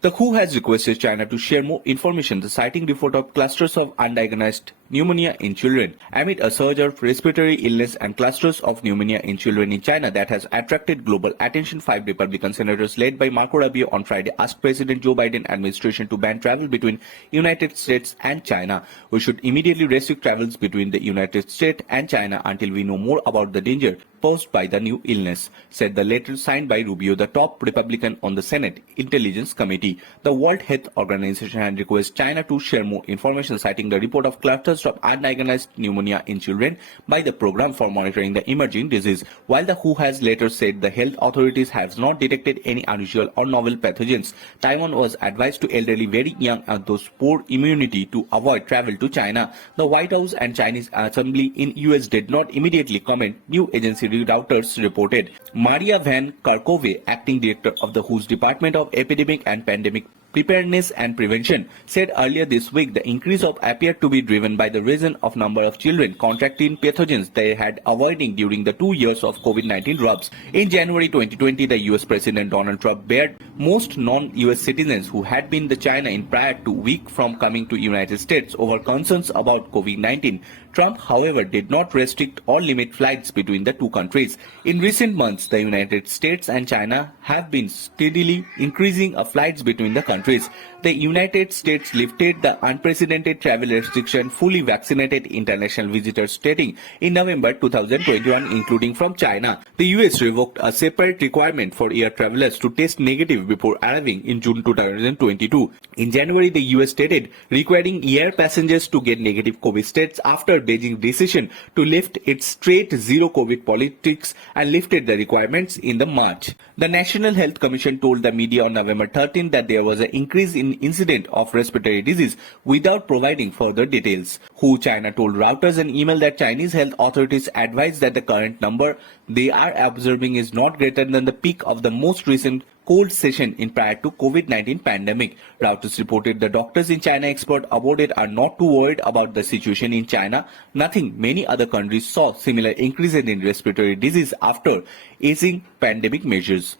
The WHO has requested China to share more information, citing report of clusters of undiagnosed pneumonia in children. Amid a surge of respiratory illness and clusters of pneumonia in children in China that has attracted global attention, 5 Republican senators led by Marco Rubio on Friday asked President Joe Biden administration to ban travel between United States and China. We should immediately restrict travels between the United States and China until we know more about the danger posed by the new illness, said the letter signed by Rubio, the top Republican on the Senate Intelligence Committee. The World Health Organization had requested China to share more information, citing the report of clusters of undiagnosed pneumonia in children by the Program for Monitoring the Emerging Disease. While the WHO has later said the health authorities have not detected any unusual or novel pathogens, Taiwan was advised to elderly, very young and those poor immunity to avoid travel to China. The White House and Chinese Assembly in US did not immediately comment, new agency redoubters reported. Maria Van Kerkhove, acting director of the WHO's Department of Epidemic and Pandemic Preparedness and Prevention, said earlier this week the increase of appeared to be driven by the rise of number of children contracting pathogens they had avoiding during the 2 years of COVID-19 rubs. In January 2020, the US President Donald Trump barred most non-US citizens who had been to China in prior to week from coming to United States over concerns about COVID-19. Trump, however, did not restrict or limit flights between the two countries. In recent months, the United States and China have been steadily increasing flights between the countries. The United States lifted the unprecedented travel restriction fully vaccinated international visitors stating in November 2021, including from China. The US revoked a separate requirement for air travelers to test negative before arriving in June 2022. In January, the US stated requiring air passengers to get negative COVID tests after Beijing's decision to lift its straight zero COVID politics and lifted the requirements in the March. The National Health Commission told the media on November 13 that there was an increase in incident of respiratory disease without providing further details. WHO China told Reuters an email that Chinese health authorities advised that the current number they are observing is not greater than the peak of the most recent cold session in prior to COVID-19 pandemic. Reuters reported the doctors in China expert about it are not too worried about the situation in China. Nothing many other countries saw similar increases in respiratory disease after easing pandemic measures.